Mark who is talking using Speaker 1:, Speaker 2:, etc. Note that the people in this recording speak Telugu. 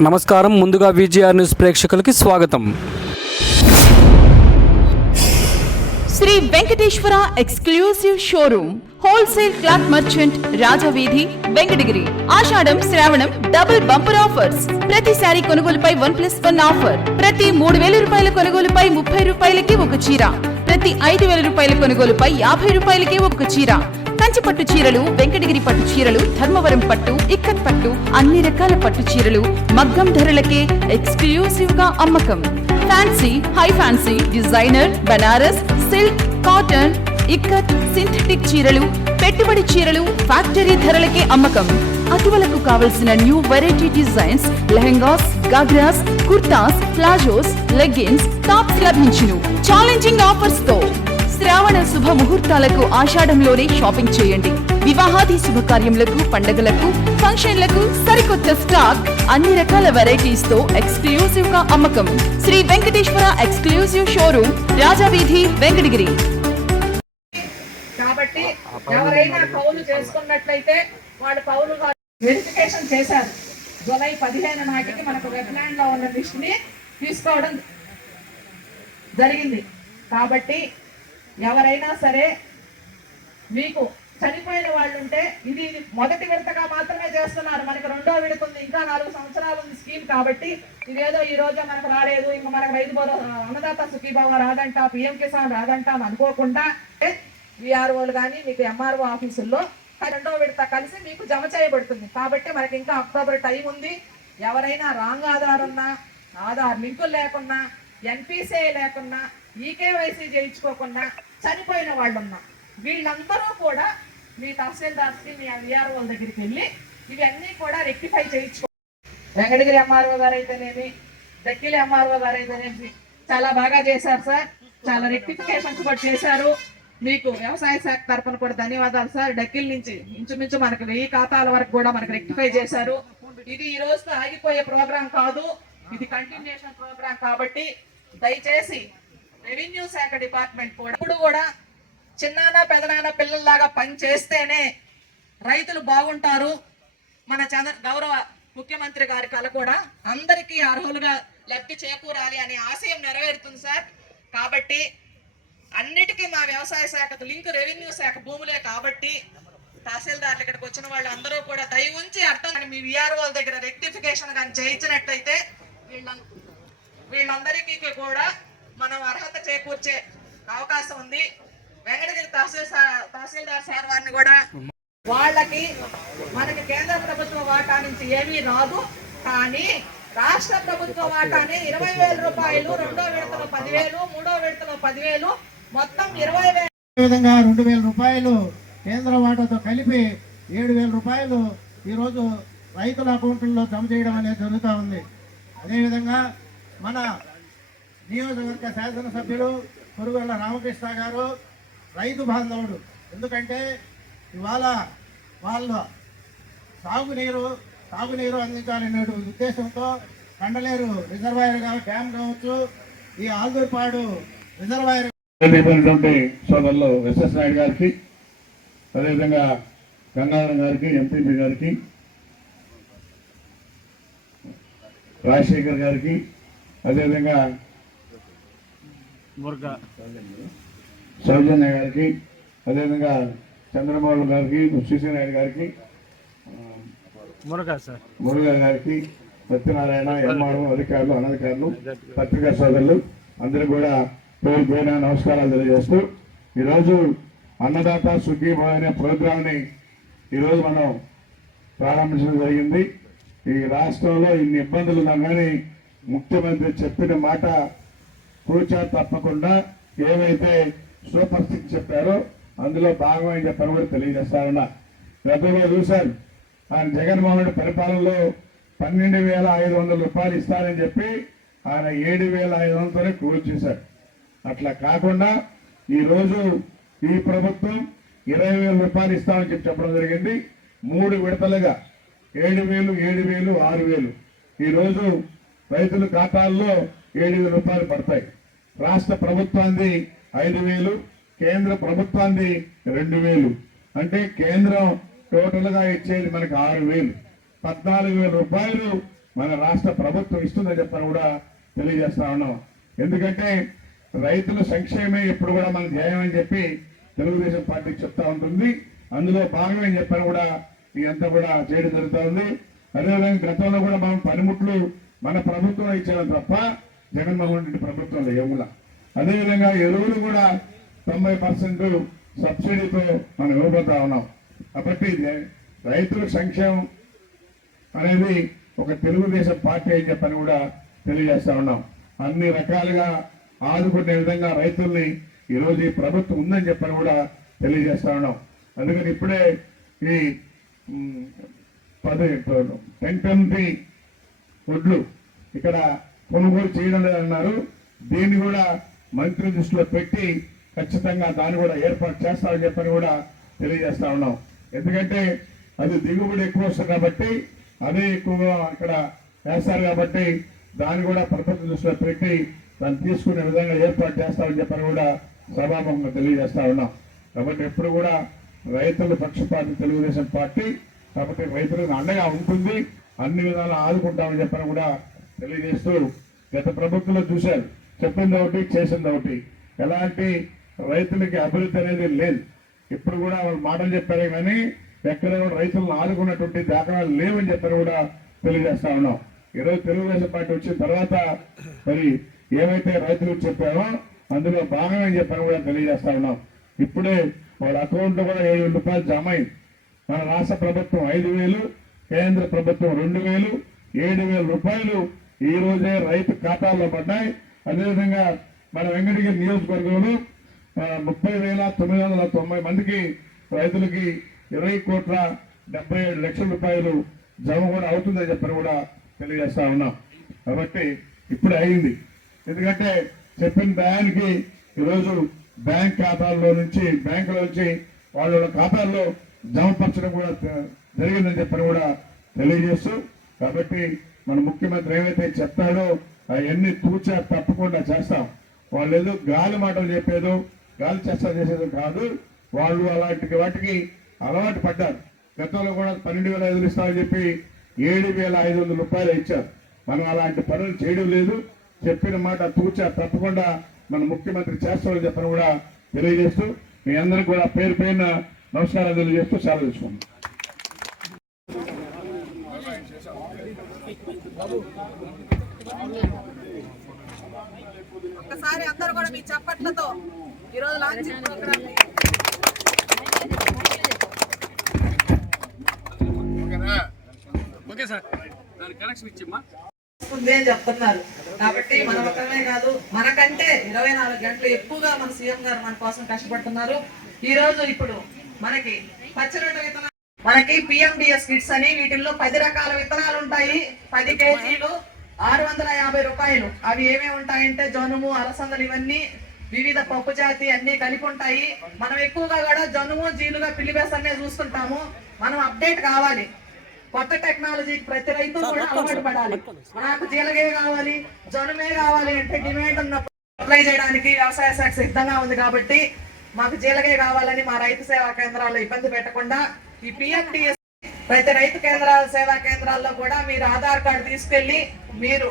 Speaker 1: నమస్కారం. ముందుగా విజిఆర్ న్యూస్ ప్రేక్షకులకి స్వాగతం.
Speaker 2: Sri Venkateswara exclusive showroom wholesale cloth merchant Rajaveedhi Venkatagiri. Ashadham Shravanam double bumper offers. ప్రతి శారీ కొనుగోలుపై వన్ ప్లస్ వన్ ఆఫర్. ప్రతి మూడు వేల రూపాయల కొనుగోలుపై ముప్పై రూపాయలకి ఒక చీర. ప్రతి ఐదు వేల రూపాయల కొనుగోలుపై యాభై రూపాయలకి ఒక చీర. కంచి పట్టు చీరలు వెంకటగిరి పట్టు చీరలు ధర్మవరం పట్టు ఇక్కత్ పట్టు అన్ని రకాల పట్టు చీరలు మగ్గం ధరలకే ఎక్స్క్లూసివ్గా అమ్మకం. Fancy high fancy designer Banaras silk cotton ikat synthetic చీరలు పెట్టుబడి చీరలు ఫ్యాక్టరీ ధరలకే అమ్మకం. అటువలకు కావలసిన new variety designs lehengas ghagras kurtas palazzos leggings tops లభించును. ఛాలెంజింగ్ ఆఫర్స్తో. శ్రావణ శుభ ముహూర్తాలకు ఆషాఢంలోనే షాపింగ్ చేయండి. వివాహాది శుభకార్యములకు పండగలకు ఫంక్షన్లకు సరికొత్త స్టాక్ అన్ని రకాల వెరైటీస్తో ఎక్స్క్లూసివ్గా అమ్మకం. Sri Venkateswara exclusive showroom Rajaveedhi Venkatagiri.
Speaker 3: కాబట్టి ఎవరైనా కౌలు చేసుకున్నట్లయితే వాళ్ళు కౌలు వెరిఫికేషన్ చేశారు. జూలై పదిహేను నాటికి మనకు వెబ్లాండ్లో ఉన్న లిస్ట్ని తీసుకోవడం జరిగింది. కాబట్టి ఎవరైనా సరే మీకు చనిపోయిన వాళ్ళు ఉంటే ఇది మొదటి విడతగా మాత్రమే చేస్తున్నారు. మనకి రెండో విడత ఉంది ఇంకా నాలుగు సంవత్సరాలు ఉంది స్కీమ్ కాబట్టి ఇదేదో ఈ రోజే మనకు రాలేదు ఇంకా మనకు రైతు భరోసా అన్నదాత సుఖీభావ రాదంట పిఎం కిసాన్ రాదంట అని అనుకోకుండా విఆర్ఓలు కానీ మీకు ఎంఆర్ఓ ఆఫీసుల్లో రెండో విడత కలిసి మీకు జమ చేయబడుతుంది. కాబట్టి మనకి ఇంకా అక్టోబర్ టైం ఉంది. ఎవరైనా రాంగ్ ఆధార్ ఉన్నా ఆధార్ లింకులు లేకున్నా ఎన్పిసిఐ లేకున్నా ఈకేవైసీ చేయించుకోకుండా చనిపోయిన వాళ్ళు ఉన్నా వీళ్ళందరూ కూడా మీ తహసీల్దార్స్కి మీ విఆర్ఓల దగ్గరికి వెళ్ళి ఇవన్నీ కూడా రెక్టిఫై చేయించుకో వెంకటగిరి ఎంఆర్ఓ గారు అయితేనేమి దక్కిలి ఎంఆర్ఓ గారు అయితేనేమి చాలా బాగా చేశారు సార్. చాలా రెక్టిఫికేషన్స్ కూడా చేశారు. మీకు వ్యవసాయ శాఖ తరఫున కూడా ధన్యవాదాలు సార్. డక్కిల్ నుంచి ఇంచుమించు మనకు వెయ్యి ఖాతాల వరకు కూడా మనకు రెక్టిఫై చేశారు. ఇది ఈ రోజుతో ఆగిపోయే ప్రోగ్రాం కాదు. ఇది కంటిన్యూషన్ ప్రోగ్రాం కాబట్టి దయచేసి రెవెన్యూ శాఖ డిపార్ట్మెంట్ కూడా ఇప్పుడు కూడా చిన్నాన పెదనాన్న పిల్లల్లాగా పని చేస్తేనే రైతులు బాగుంటారు. మన చంద్ర గౌరవ ముఖ్యమంత్రి గారి కళ కూడా అందరికీ అర్హులుగా లబ్ధి చేకూరాలి అనే ఆశయం నెరవేరుతుంది సార్. కాబట్టి అన్నిటికీ మా వ్యవసాయ శాఖకు లింక్ రెవెన్యూ శాఖ భూములే కాబట్టి తహసీల్దార్లు ఇక్కడికి వచ్చిన వాళ్ళు అందరూ కూడా దయ ఉంచి అర్థం మీ విఆర్ఓల దగ్గర రెక్టిఫికేషన్ కానీ చేయించినట్లయితే వీళ్ళ వీళ్ళందరికీ కూడా మనం అర్హత చేకూర్చే అవకాశం ఉంది. వెంకటగిరి తహసీల్ తహసీల్దార్ సార్ వారిని కూడా వాళ్ళకి మనకి కేంద్ర ప్రభుత్వ వాటా నుంచి ఏమీ రాదు. కానీ రాష్ట్ర ప్రభుత్వ వాటాని ఇరవై వేల రూపాయలు రెండో విడతలో పదివేలు మూడో విడతలో పదివేలు మొత్తం ఇరవై వేల.
Speaker 4: విధంగా రెండు వేల రూపాయలు కేంద్ర వాటాతో కలిపి ఏడు వేల రూపాయలు ఈరోజు రైతుల అకౌంట్లలో జమ చేయడం అనేది జరుగుతూ ఉంది. అదేవిధంగా మన నియోజకవర్గ శాసనసభ్యులు కురుగొల్ల రామకృష్ణ గారు రైతు బాంధవుడు. ఎందుకంటే ఇవాళ వాళ్ళ సాగునీరు సాగునీరు అందించాలనే ఉద్దేశంతో కండలేరు రిజర్వాయర్ గారు డ్యామ్ కావచ్చు ఈ ఆల్దూర్పాడు రిజర్వాయర్
Speaker 5: సోదరులు ఎస్ఎస్ నాయుడు గారికి అదేవిధంగా గంగాధరం గారికి ఎంపీపీ గారికి రాజశేఖర్ గారికి అదేవిధంగా సౌజన్య గారికి అదేవిధంగా చంద్రబాబు గారికి నాయుడు గారికి మురుగా గారికి సత్యనారాయణ ఎంఆర్ఓ అధికారులు అనధికారులు పత్రికా సోదరులు అందరూ కూడా పేరు పేరున నమస్కారాలు తెలియజేస్తూ ఈరోజు అన్నదాత సుఖీభావ అనే ప్రోగ్రామ్ని ఈరోజు మనం ప్రారంభించడం జరిగింది. ఈ రాష్ట్రంలో ఇన్ని ఇబ్బందులు ఉన్నా కానీ ముఖ్యమంత్రి చెప్పిన మాట కూర్చా తప్పకుండా. ఏమైతే సూపర్ సిక్స్ చెప్పారో అందులో భాగమని చెప్పని కూడా తెలియజేస్తారన్న. గతంలో చూశారు. ఆయన జగన్మోహన్ రెడ్డి పరిపాలనలో పన్నెండు వేల ఐదు వందల రూపాయలు ఇస్తారని చెప్పి ఆయన ఏడు వేల ఐదు వందలతోనే క్లోజ్ చేశారు. అట్లా కాకుండా ఈరోజు ఈ ప్రభుత్వం ఇరవై వేల రూపాయలు ఇస్తామని చెప్పి చెప్పడం జరిగింది. మూడు విడతలుగా ఏడు వేలు ఏడు వేలు ఆరు వేలు. ఈరోజు రైతుల ఖాతాల్లో ఏడు వేల రూపాయలు పడతాయి. రాష్ట్ర ప్రభుత్వాన్ని ఐదు వేలు కేంద్ర ప్రభుత్వాన్ని రెండు వేలు. అంటే కేంద్రం టోటల్గా ఇచ్చేది మనకి ఆరు వేలు. పద్నాలుగు వేల రూపాయలు మన రాష్ట్ర ప్రభుత్వం ఇస్తుందని చెప్పని కూడా తెలియజేస్తా ఉన్నాం. ఎందుకంటే రైతుల సంక్షేమే ఎప్పుడు కూడా మన ధ్యేయం అని చెప్పి తెలుగుదేశం పార్టీ చెప్తా ఉంటుంది. అందులో భాగమే చెప్పని కూడా ఇదంతా కూడా చేయడం జరుగుతూ ఉంది. అదేవిధంగా గతంలో కూడా మనం పనిముట్లు మన ప్రభుత్వం ఇచ్చాం తప్ప జగన్మోహన్ రెడ్డి ప్రభుత్వంలో ఎముల అదేవిధంగా ఎరువులు కూడా తొంభై పర్సెంట్ సబ్సిడీతో మనం ఇవ్వబోతా ఉన్నాం. కాబట్టి రైతుల సంక్షేమం అనేది ఒక తెలుగుదేశం పార్టీ అని చెప్పని కూడా తెలియజేస్తా ఉన్నాం. అన్ని రకాలుగా ఆదుకునే విధంగా రైతుల్ని ఈరోజు ఈ ప్రభుత్వం ఉందని చెప్పని కూడా తెలియజేస్తా ఉన్నాం. అందుకని ఇప్పుడే ఈ పది టెన్ ట్వంటీ వడ్లు ఇక్కడ కొనుగోలు చేయడం లేదన్నారు. దీన్ని కూడా మంత్రి దృష్టిలో పెట్టి ఖచ్చితంగా దాన్ని కూడా ఏర్పాటు చేస్తామని చెప్పని కూడా తెలియజేస్తా ఉన్నాం. ఎందుకంటే అది దిగుబడి ఎక్కువ వస్తుంది కాబట్టి అదే ఎక్కువగా ఇక్కడ వేస్తారు కాబట్టి దాన్ని కూడా ప్రభుత్వం దృష్టిలో పెట్టి దాన్ని తీసుకునే విధంగా ఏర్పాటు చేస్తామని చెప్పని కూడా సభాముఖంగా తెలియజేస్తా ఉన్నాం. కాబట్టి ఎప్పుడు కూడా రైతుల పక్షపాతి తెలుగుదేశం పార్టీ కాబట్టి రైతులకు అండగా ఉంటుంది. అన్ని విధాలు ఆదుకుంటామని చెప్పని కూడా తెలియజేస్తూ గత ప్రభుత్వంలో చూశారు చెప్పింది ఒకటి చేసింది ఒకటి. ఎలాంటి రైతులకి అభివృద్ధి అనేది లేదు. ఇప్పుడు కూడా వాళ్ళు మాటలు చెప్పారే కానీ ఎక్కడ కూడా రైతులను ఆదుకున్నటువంటి దాఖలాలు లేవని చెప్పని కూడా తెలియజేస్తా ఉన్నాం. ఈరోజు తెలుగుదేశం పార్టీ వచ్చిన తర్వాత మరి ఏమైతే రైతులకు చెప్పామో అందులో భాగమే చెప్పని కూడా తెలియజేస్తా ఉన్నాం. ఇప్పుడే వాళ్ళ అకౌంట్లో కూడా ఏడు వేల రూపాయలు జమ అయింది. మన రాష్ట్ర ప్రభుత్వం ఐదు వేలు కేంద్ర ప్రభుత్వం రెండు వేలు ఏడు వేల రూపాయలు ఈ రోజే రైతు ఖాతాల్లో పడ్డాయి. అదేవిధంగా మన వెంకటగిరి నియోజకవర్గంలో ముప్పై వేల తొమ్మిది వందల తొంభై మందికి రైతులకి ఇరవై కోట్ల డెబ్బై ఏడు లక్షల రూపాయలు జమ కూడా అవుతుందని చెప్పని కూడా తెలియజేస్తా ఉన్నాం. కాబట్టి ఇప్పుడు అయింది. ఎందుకంటే చెప్పిన టయానికి ఈరోజు బ్యాంక్ ఖాతాల్లో నుంచి బ్యాంకుల నుంచి వాళ్ళ ఖాతాల్లో జమపరచడం కూడా జరిగిందని చెప్పని కూడా తెలియజేస్తూ కాబట్టి మన ముఖ్యమంత్రి ఏవైతే చెప్తాడో అవన్నీ తూచా తప్పకుండా చేస్తాం. వాళ్ళు ఏదో గాలి మాటలు చెప్పేదో గాలి చేస్తా చేసేదో కాదు. వాళ్ళు అలాంటి వాటికి అలవాటు పడ్డారు. గతంలో కూడా పన్నెండు వేల ఐదు ఇస్తామని చెప్పి ఏడు వేల ఐదు వందల రూపాయలు ఇచ్చారు. మనం అలాంటి పనులు చేయడం లేదు. చెప్పిన మాట తూచా తప్పకుండా మన ముఖ్యమంత్రి చేస్తామని చెప్పని కూడా తెలియజేస్తూ మీ అందరికి కూడా పేరు పేరున నమస్కారాలు తెలియజేస్తూ సెలవు తీసుకున్నాం
Speaker 3: ఒకసారి అందరూ కూడా మీ చప్పట్లతో ఈరోజు లాంచింగ్ ప్రోగ్రామ్
Speaker 1: ఓకే సార్. దాని కనెక్షన్ ఇచ్చిమ్మా.
Speaker 3: ఉంది అని చెప్తున్నారు. కాబట్టి మన ఒక్కమే కాదు మనకంటే ఇరవై నాలుగు గంటలు ఎక్కువగా మన సీఎం గారు మన కోసం కష్టపడుతున్నారు. ఈ రోజు ఇప్పుడు మనకి పచ్చిరొట్ట విత్తనాలు మనకి పిఎండిఎస్ కిట్స్ అని వీటిల్లో పది రకాల విత్తనాలు ఉంటాయి. పది కేజీలు ఆరు వందల యాభై రూపాయలు. అవి ఏమేమి ఉంటాయంటే జనుము అలసందలు ఇవన్నీ వివిధ పప్పు జాతి అన్ని కలిపి ఉంటాయి. మనం ఎక్కువగా కూడా జనుము జీలుగా పిల్లిబేసన్నే చూస్తుంటాము. మనం అప్డేట్ కావాలి. కొత్త టెక్నాలజీకి ప్రతి రైతు కూడా అలవాటు పడాలి నాకు జీలగే కావాలి జనుమే కావాలి అంటే డిమాండ్ ఉన్నప్పుడు అప్లై చేయడానికి వ్యవసాయ శాఖ సిద్ధంగా ఉంది కాబట్టి మాకు జీలగే కావాలని మా రైతు సేవా కేంద్రాల్లో ఇబ్బంది పెట్టకుండా ఈ పిఎండిఎస్ ప్రతి రైతు కేంద్రాల సేవా కేంద్రాల్లో కూడా మీరు ఆధార్ కార్డు తీసుకెళ్ళి మీరు